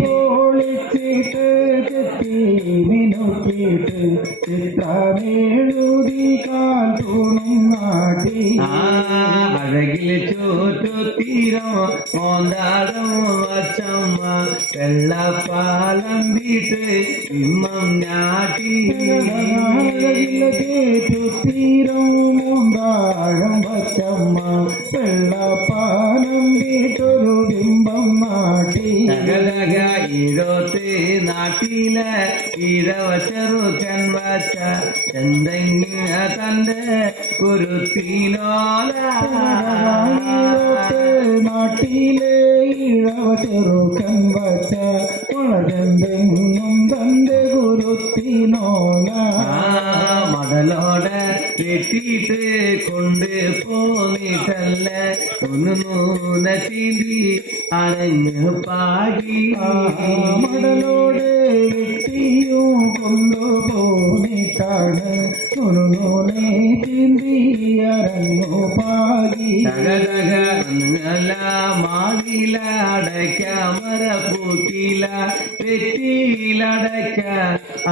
പൊളിച്ചിട്ട് ചെത്തി മിനുക്കിയിട്ട് ചിത്രമെഴുതി കാൽ തുണും നാട്ടി അഴകിൽ ചോറ്റുത്തീരം മോന്താടം വച്ചമ്മ വെള്ളപ്പാലം വീട്ട് ഇമ്മം ഞാട്ടി തീരമുണ്ടാഴം വച്ചമ്മ വെള്ളപ്പാനം വീട്ടൊരു ബിംബം നാട്ടിലെ ഇഴവ ചെറുക്കൻ വച്ച എന്തെങ്കിലും തന്റെ കുരുത്തിനോല നാട്ടിലെ ഇഴവ ചെറുക്കൻ വച്ച വളരെന്തെങ്ങും തന്റെ കുരുത്തിനോല. മടലോടെ വെട്ടിയിട്ട് കൊണ്ട് പോന്നിട്ടല്ല. ഒന്ന് മൂന്ന ചീന്തി അരഞ്ഞ് പാകി മടലോടെ വെട്ടിയും കൊണ്ടുപോന്നിട്ടാണ് നൂനെ ചീന്തി അരങ്ങു പാടി. തകതക നല്ല മാവില അടയ്ക്ക മര പൂക്കില വെറ്റിയിലടയ്ക്ക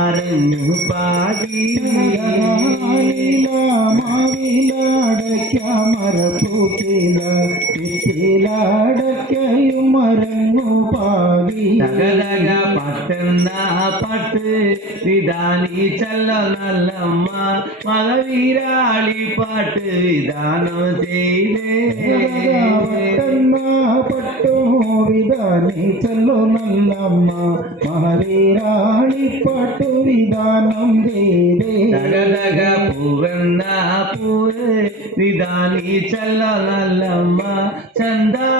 അരഞ്ഞു പാകി മാവിലടയ്ക്കാമരപ്പൂക്കില ചുറ്റിലടയ്ക്കയും മരങ്ങു പാകി തകതക പട്ടെന്ന പട്ട് വിധാനി ചല്ല നല്ലമ്മ മകവീരാളി പാട്ട് വിധാനം ചെയ്തേ പട്ടോ വിധാനി ചൊല്ലോ നല്ലമ്മ മഹരീരാളിപ്പട്ടു വിധാനം ചെയ്തേ തകതക പൂവെന്ന പൂവ് നിദാനി ചല്ല നല്ലമ്മ ചന്ദാ